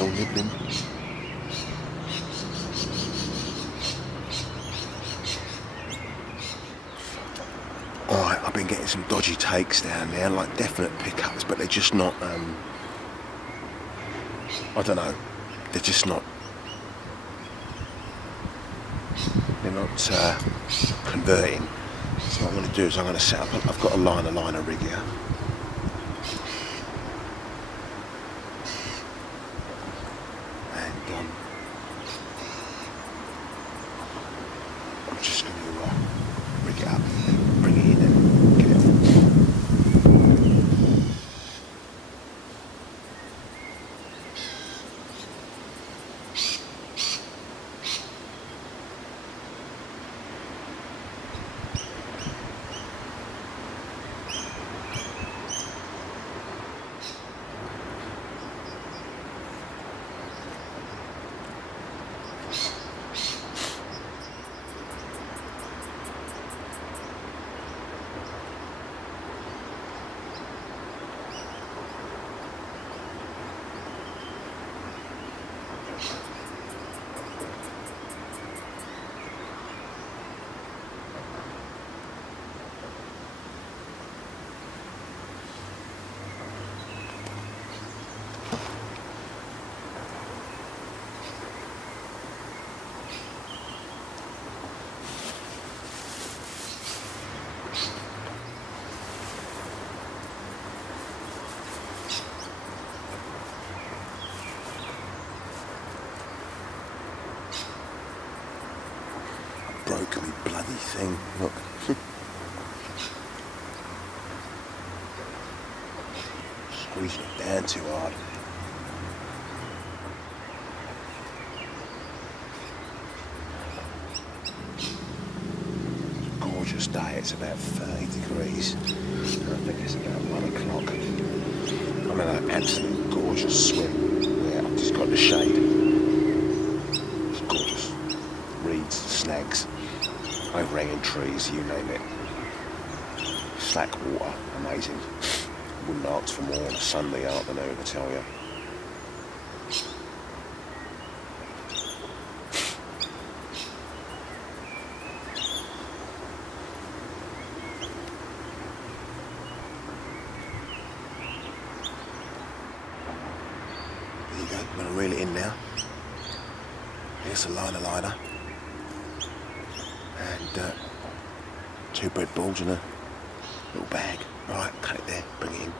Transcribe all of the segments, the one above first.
still nibbling. Alright, I've been getting some dodgy takes down there, like definite pickups, but they're just not, I don't know, they're just not, they're not converting. So what I'm going to do is I'm going to set up, I've got a liner rig here. And I'm just going to rig it up and bring it in and get it on. Broke me bloody thing, look. Squeezing it down too hard. It's a gorgeous day, it's about 30 degrees. And I think it's about 1 o'clock. I'm in an absolute gorgeous swim where I've just got the shade. It's gorgeous. Reeds, snags, overhanging trees, you name it. Slack water, amazing. Wouldn't ask for more on a Sunday afternoon, I tell you. There you go, I'm going to reel it in now. Here's the liner. And 2 bread balls in a little bag. Right, cut it there, bring it in.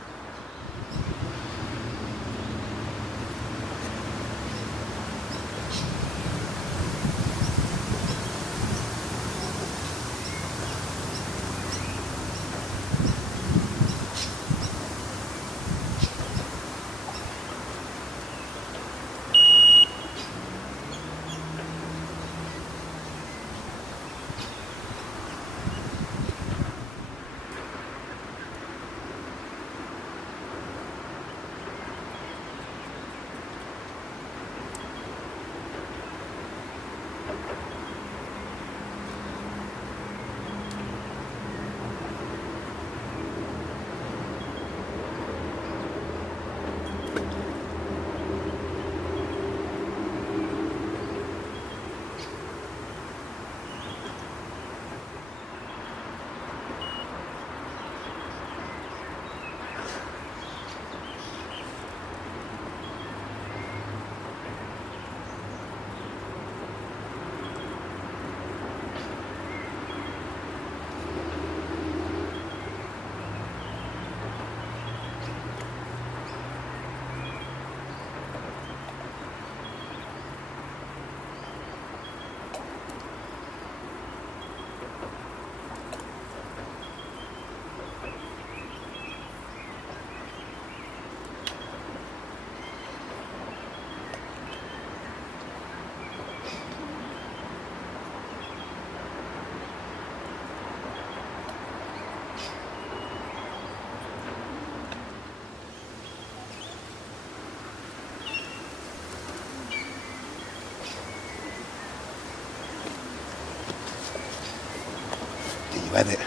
You have it.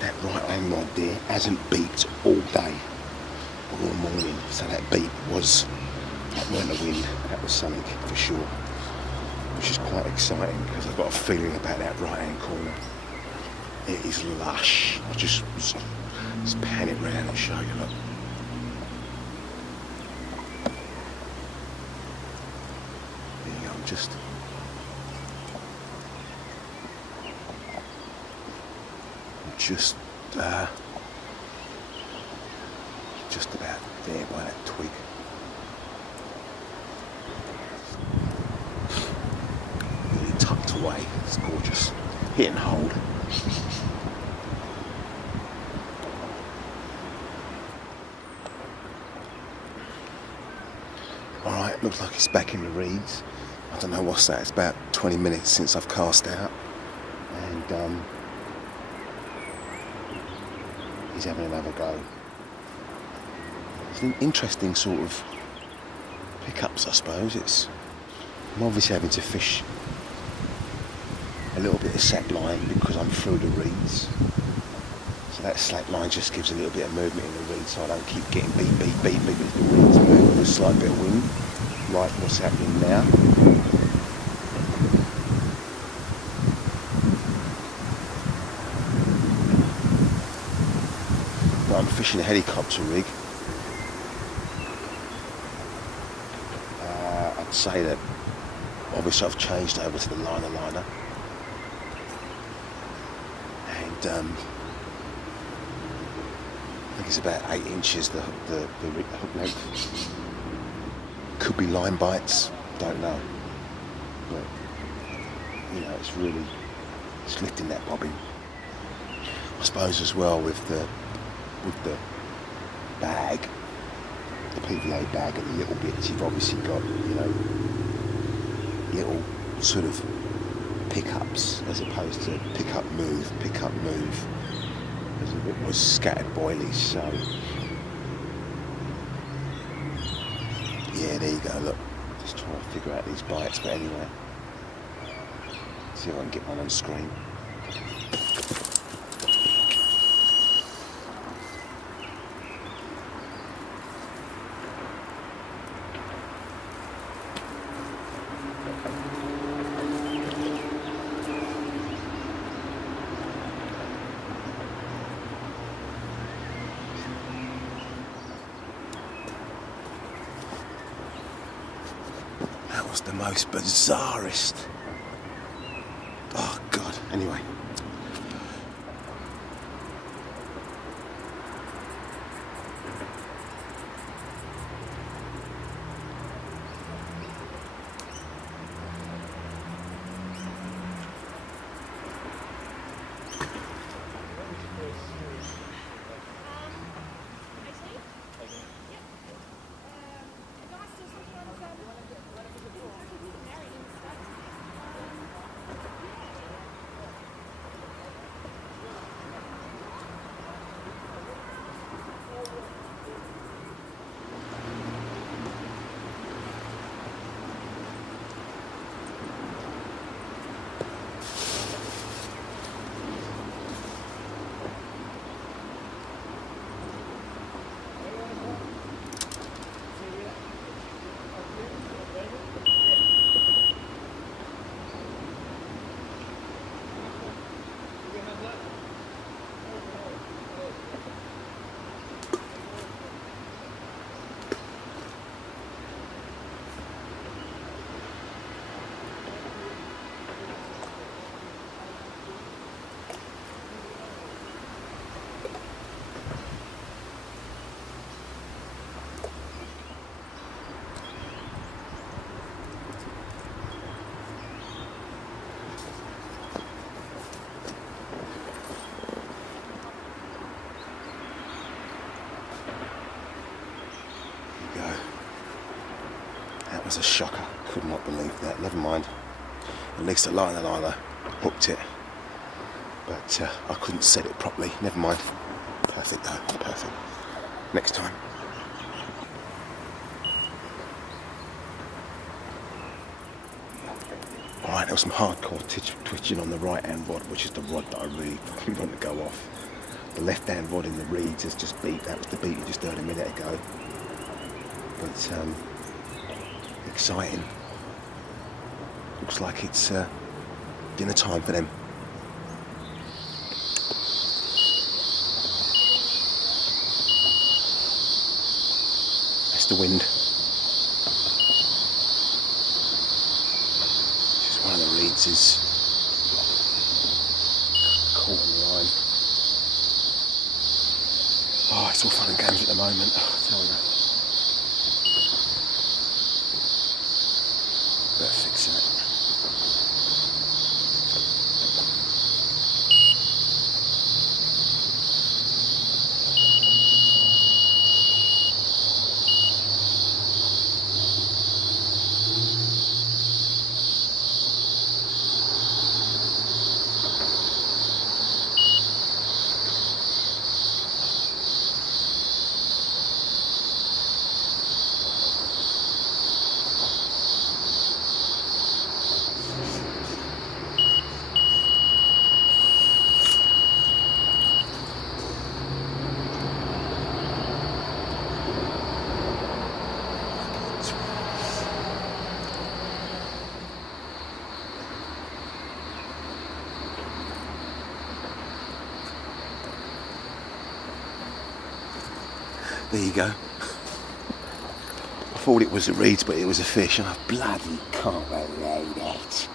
That right hand rod there hasn't beeped all day or all morning, so that beep was That weren't the wind, that was something for sure. Which is quite exciting because I've got a feeling about that right hand corner. It is lush. I'll just pan it round and show you. Look. There you go, I'm just about there by that twig. Really tucked away. It's gorgeous. Hit and hold. Alright, looks like it's back in the reeds. I don't know what's that. It's about 20 minutes since I've cast out. And he's having another go. It's an interesting sort of pickups, I suppose. I'm obviously having to fish a little bit of slack line because I'm through the reeds. So that slack line just gives a little bit of movement in the reeds so I don't keep getting beat as the reeds move with a slight bit of wind, like what's happening now. But I'm fishing a helicopter rig. I'd say that obviously I've changed over to the liner. And I think it's about 8 inches the hook length. Could be line bites, don't know. But you know, it's lifting that bobbin. I suppose as well with the bag, the PVA bag and the little bits, you've obviously got, you know, little sort of pickups as opposed to pick up move, as if it was scattered boilies. So yeah, there you go, look, just trying to figure out these bites, but anyway, see if I can get one on screen. That was the most bizarrest. Oh God, anyway. That was a shocker. Could not believe that. Never mind. At least the liner hooked it. But I couldn't set it properly. Never mind. Perfect though. Perfect. Next time. Alright, there was some hardcore twitching on the right hand rod, which is the rod that I really want to go off. The left hand rod in the reeds has just beat. That was the beat you just heard a minute ago. But exciting. Looks like it's dinner time for them. That's the wind. Just one of the reeds is caught on the line. Oh, it's all fun and games at the moment, I tell you. Better fix it. There you go. I thought it was a reed, but it was a fish, and I bloody can't believe it.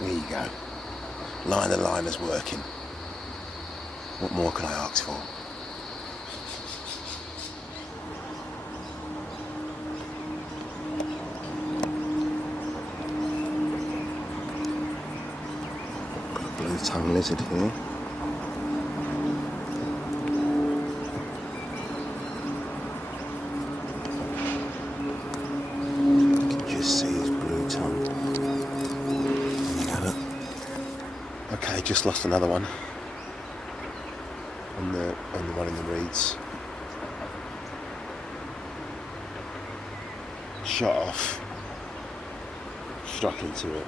There you go. Line the liner's working. What more can I ask for? Got a blue tongue lizard here. Okay, just lost another one on the one in the reeds. Shot off, struck into it,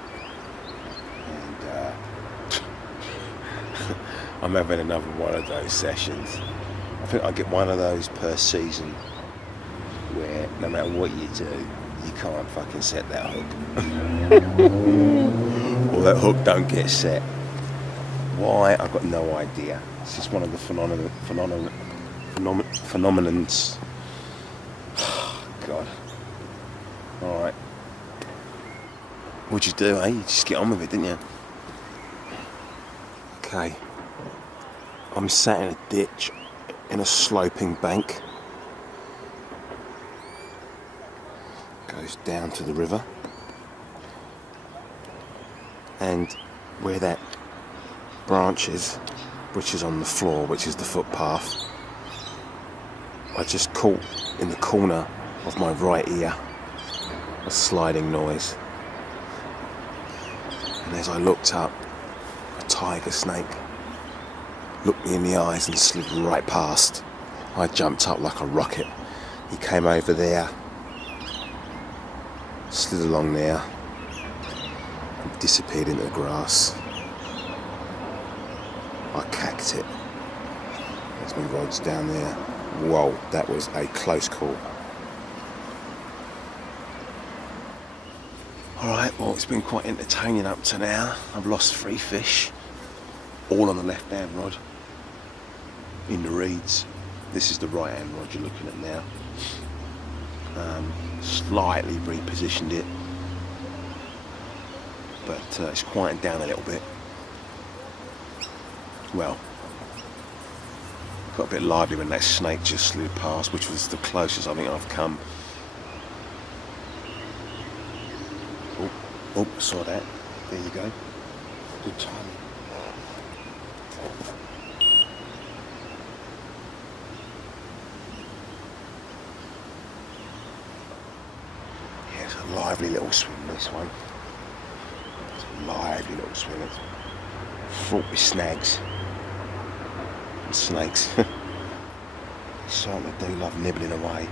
and I'm having another one of those sessions. I think I get one of those per season where no matter what you do, you can't fucking set that hook. Or that hook don't get set. Why? I've got no idea. It's just one of the phenomenons. God. Alright. What'd you do, eh? You just get on with it, didn't you? Okay. I'm sat in a ditch in a sloping bank. Goes down to the river. And where that branches, which is on the floor, which is the footpath, I just caught in the corner of my right ear a sliding noise, and as I looked up, a tiger snake looked me in the eyes and slid right past. I jumped up like a rocket. He came over there, slid along there, and disappeared into the grass. I cacked it. There's my rods down there. Whoa, that was a close call. Alright, well, it's been quite entertaining up to now. I've lost 3 fish, all on the left hand rod, in the reeds. This is the right hand rod you're looking at now. Slightly repositioned it, but it's quieted down a little bit. Well, got a bit lively when that snake just slid past, which was the closest I think I've come. Oh, saw that. There you go. Good timing. Yeah, it's a lively little swim, this one. It's a lively little swim. It's fraught with snags. Snakes. Certainly do love nibbling away.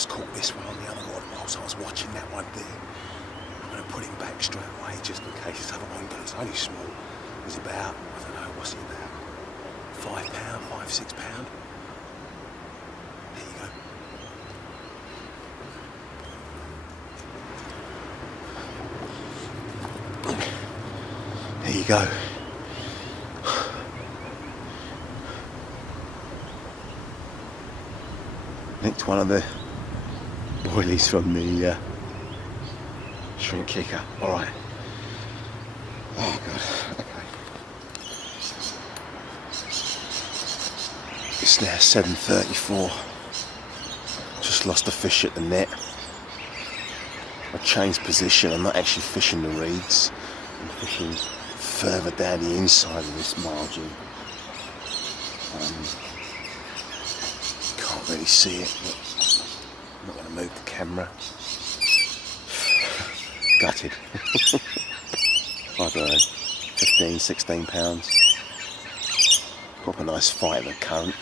just caught this one on the other rod whilst I was watching that one there. I'm going to put him back straight away just in case this other one goes. Only small. He's about, I don't know, what's he about? £5, £6. There you go. There you go. Nicked one of the boilies from the shrimp kicker. Alright. Oh god. Okay. It's now 7:34. Just lost a fish at the net. I changed position. I'm not actually fishing the reeds. I'm fishing further down the inside of this margin. Can't really see it, but I'm not going to move the camera. Gutted. I don't know, 15, 16 pounds. Proper nice fight of the current.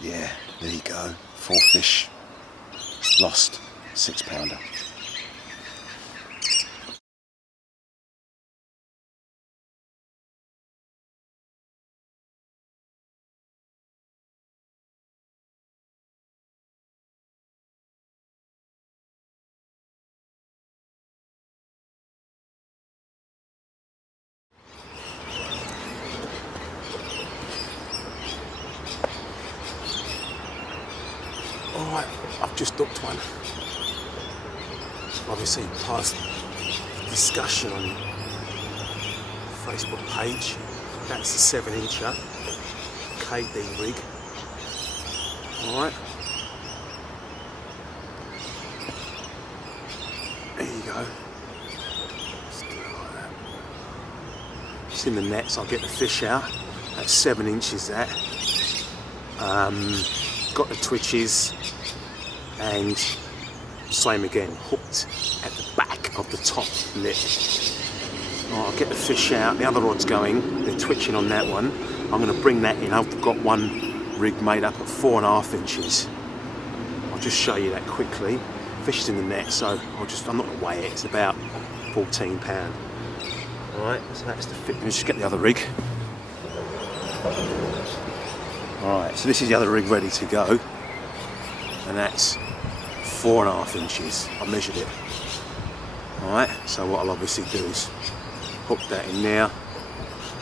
Yeah, there you go. 4 fish lost, £6. Alright, I've just hooked one. Obviously, past discussion on the Facebook page, that's the 7-incher KD rig. Alright. There you go. Just do it like that. It's in the nets, I'll get the fish out. That's 7 inches that. Got the twitches, and same again, hooked at the back of the top lip. Right, I'll get the fish out, the other rod's going, they're twitching on that one. I'm going to bring that in. I've got one rig made up at 4.5 inches. I'll just show you that quickly. Fish is in the net, so I'm not going to weigh it, it's about £14. Alright, so that's the fit. Let me just get the other rig. Alright, so this is the other rig ready to go, and that's 4.5 inches. I measured it. Alright, so what I'll obviously do is hook that in there,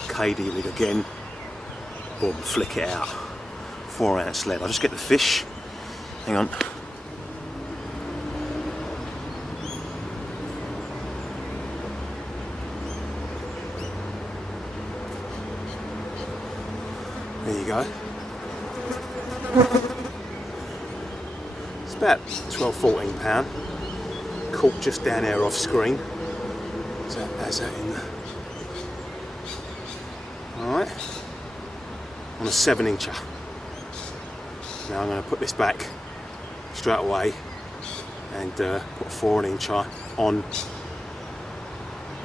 KD rig again, boom, flick it out. 4 ounce lead. I'll just get the fish. Hang on. There you go. It's about 12-14 pound. Caught just down there off screen. So that's that in there. Alright. On a 7-incher. Now I'm going to put this back straight away and put a 4-incher on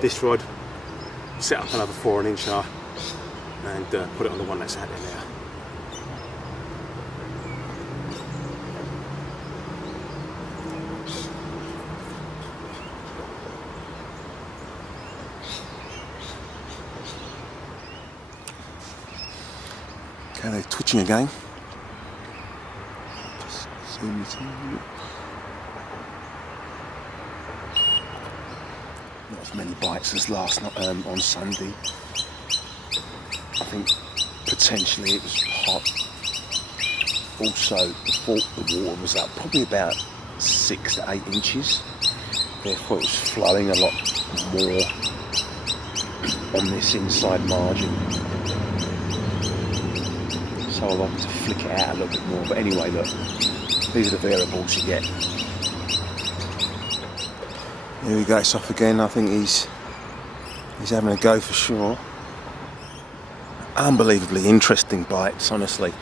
this rod. Set up another 4-incher and put it on the one that's out there now. Okay, they're twitching again. Just zoom it in. Not as many bites as last night on Sunday. I think potentially it was hot. Also, the water was up probably about 6 to 8 inches. Therefore, it was flowing a lot more on this inside margin. So I'll have to flick it out a little bit more. But anyway, look, these are the variables you get. Here we go, it's off again. I think he's having a go for sure. Unbelievably interesting bites, honestly.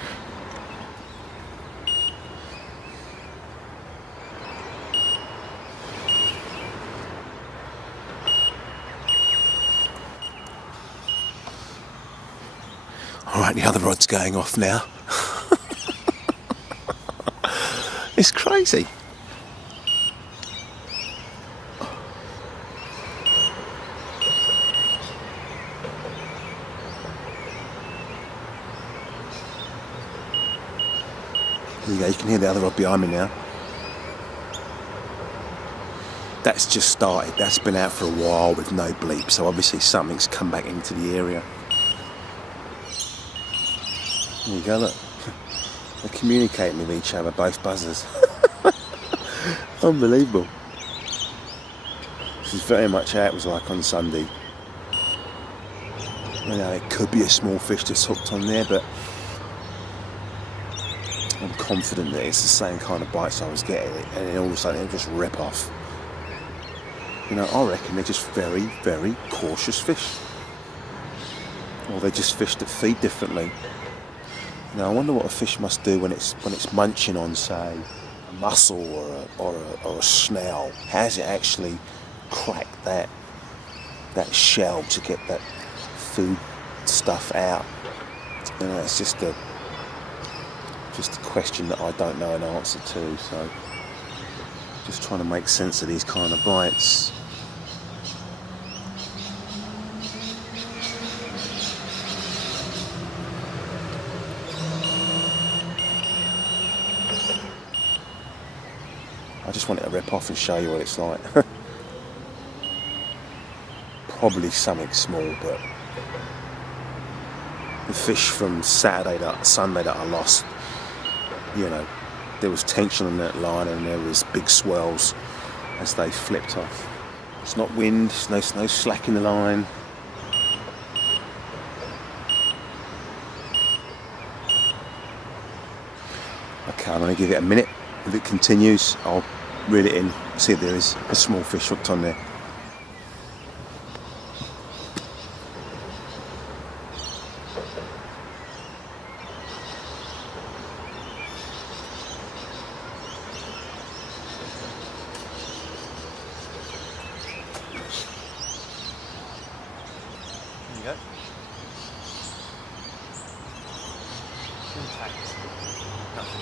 Alright, the other rod's going off now. It's crazy. There you go, you can hear the other rod behind me now. That's just started, that's been out for a while with no bleep, so obviously something's come back into the area. There you go, look. They're communicating with each other, both buzzers. Unbelievable. This is very much how it was like on Sunday. You know, it could be a small fish that's hooked on there, but I'm confident that it's the same kind of bites I was getting, and then all of a sudden it'll just rip off. You know, I reckon they're just very, very cautious fish. Or they just fish that feed differently. You know, I wonder what a fish must do when it's munching on, say, a mussel or a snail. How does it actually crack that shell to get that food stuff out? You know, it's just a question that I don't know an answer to. So, just trying to make sense of these kind of bites. I just wanted to rip off and show you what it's like. Probably something small, but the fish from Sunday that I lost, you know, there was tension on that line and there was big swells as they flipped off. It's not wind, there's no slack in the line. Okay, I'm going to give it a minute. If it continues, I'll reel it in, see if there is a small fish hooked on there. There you go. Intact. Nothing.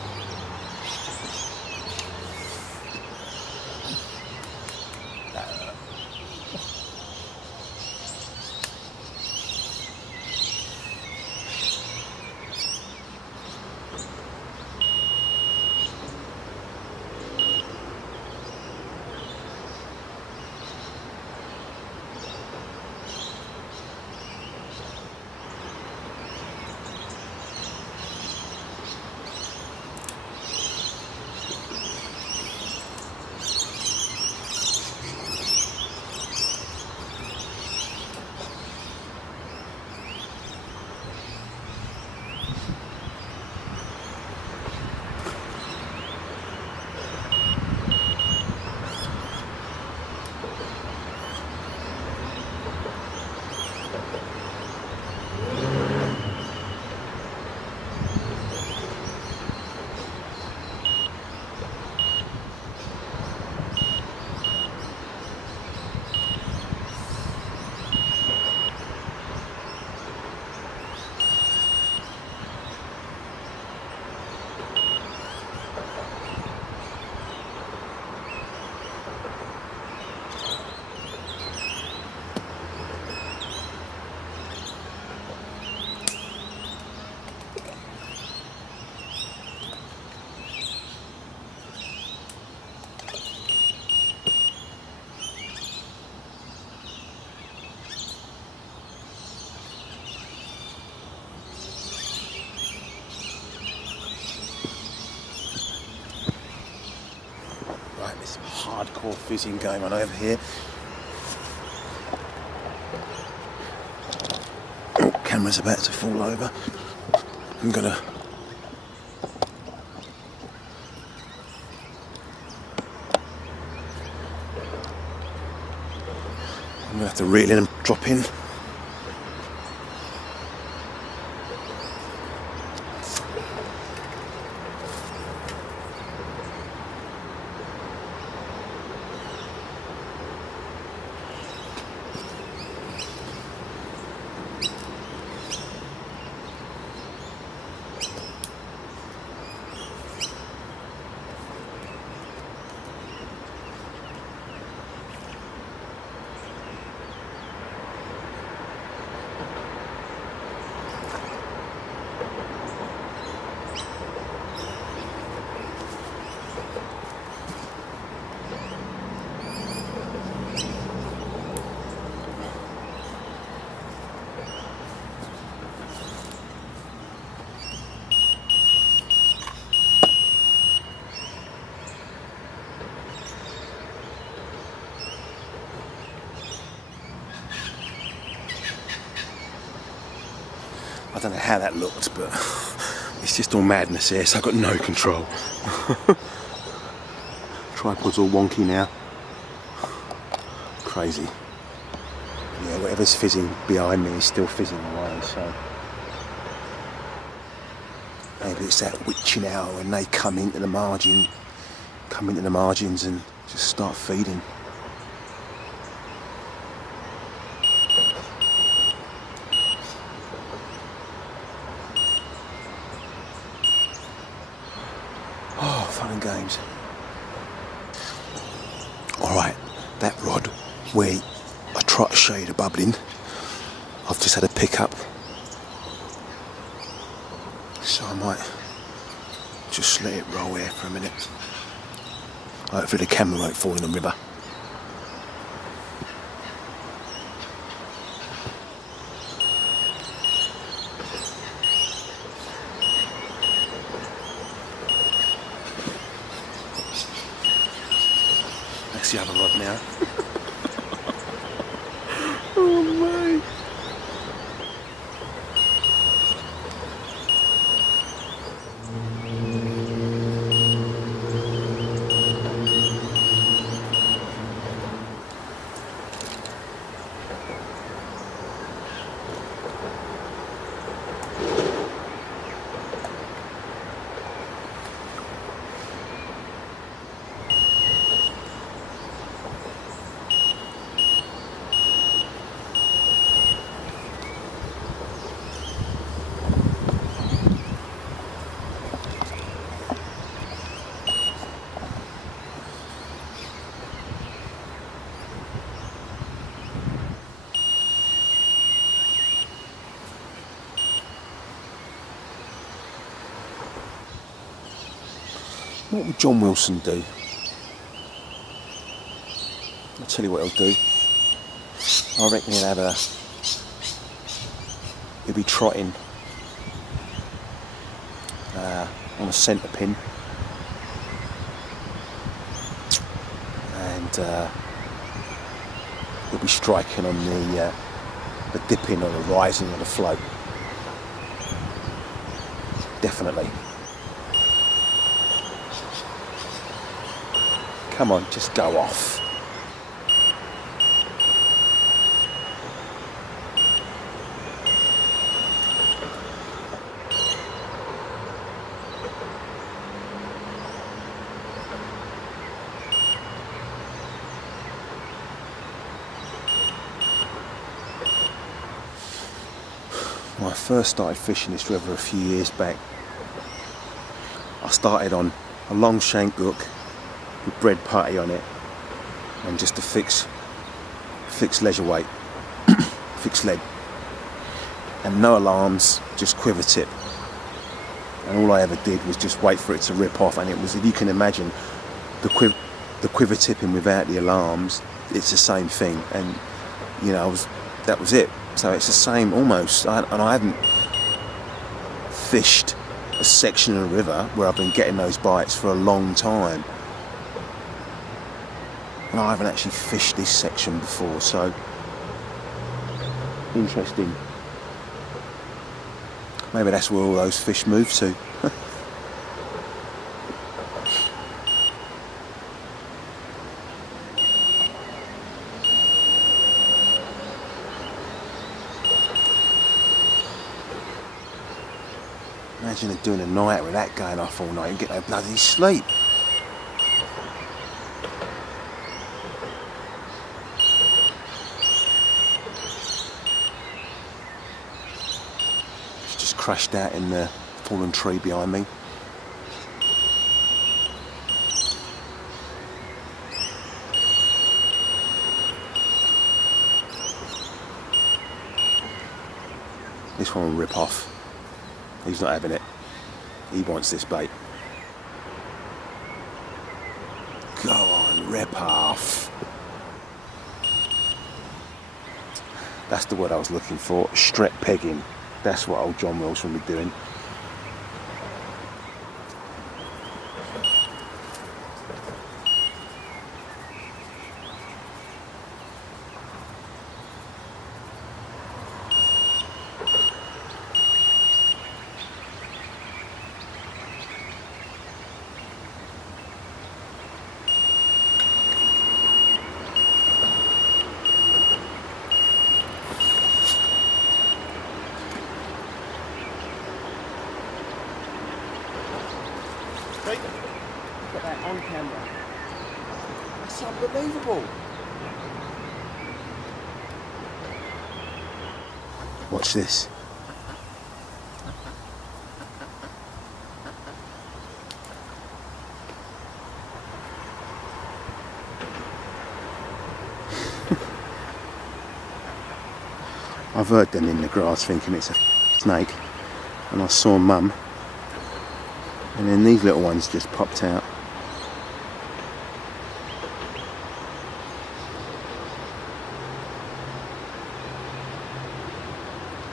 This hardcore fizzing going on over here. Oh, camera's about to fall over. I'm gonna have to reel in and drop in. I don't know how that looked, but it's just all madness here, so I've got no control. Tripod's all wonky now. Crazy. Yeah, whatever's fizzing behind me is still fizzing away, so maybe it's that witching hour when they come into the margins and just start feeding. Oh, fun and games. Alright, that rod where I try to show you the bubbling, I've just had a pick up. So I might just let it roll here for a minute. Hopefully the camera won't fall in the river. That's the other rod now. Oh mate. What would John Wilson do? I'll tell you what he'll do. I reckon he'll be trotting on a centre pin, and he'll be striking on the dipping or the rising or the float. Definitely. Come on, just go off. When I first started fishing this river a few years back, I started on a long shank hook with bread putty on it and just a fixed leisure weight, fixed lead, and no alarms, just quiver tip. And all I ever did was just wait for it to rip off, and it was, if you can imagine, the quiver tipping without the alarms, it's the same thing. And you know, that was it. So it's the same almost. And I haven't fished a section of the river where I've been getting those bites for a long time. And I haven't actually fished this section before, so interesting. Maybe that's where all those fish move to. Imagine it doing a night with that going off all night and get no bloody sleep. Crashed out in the fallen tree behind me. This one will rip off. He's not having it. He wants this bait. Go on, rip off. That's the word I was looking for. Strep pegging. That's what old John Wilson would be doing. Got that on camera. That's unbelievable. Watch this. I've heard them in the grass thinking it's a snake, and I saw Mum, and then these little ones just popped out.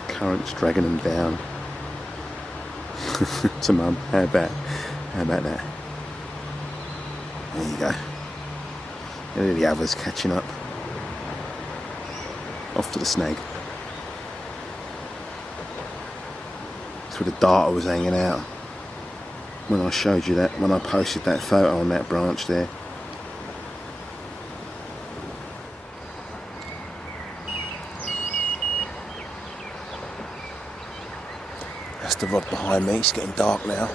Current's dragging them down. To Mum, how about that? There you go. There are the others catching up. Off to the snag. That's where the darter was hanging out when I showed you that, when I posted that photo on that branch there. That's the rod behind me. It's getting dark now.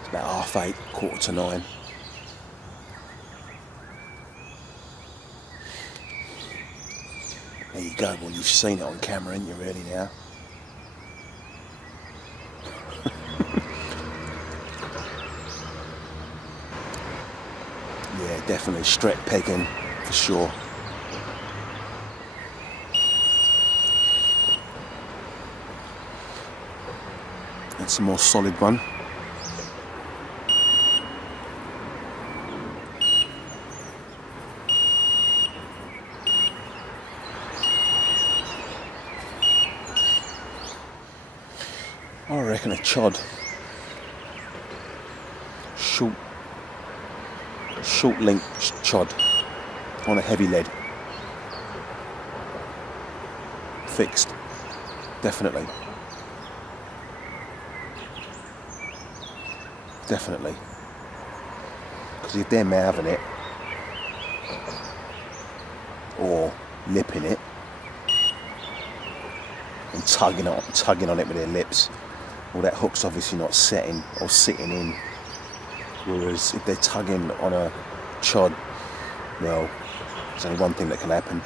It's about 8:30, 8:45. There you go. Well, you've seen it on camera, haven't you, really, now? Yeah, definitely strep pegging, for sure. That's a more solid one. I reckon a chod. Short link chod on a heavy lead. Fixed. Definitely. Definitely. Because if they're mouthing it or lipping it and tugging on it with their lips, well, that hook's obviously not setting or sitting in. Whereas if they're tugging on a chod, well, there's only one thing that can happen.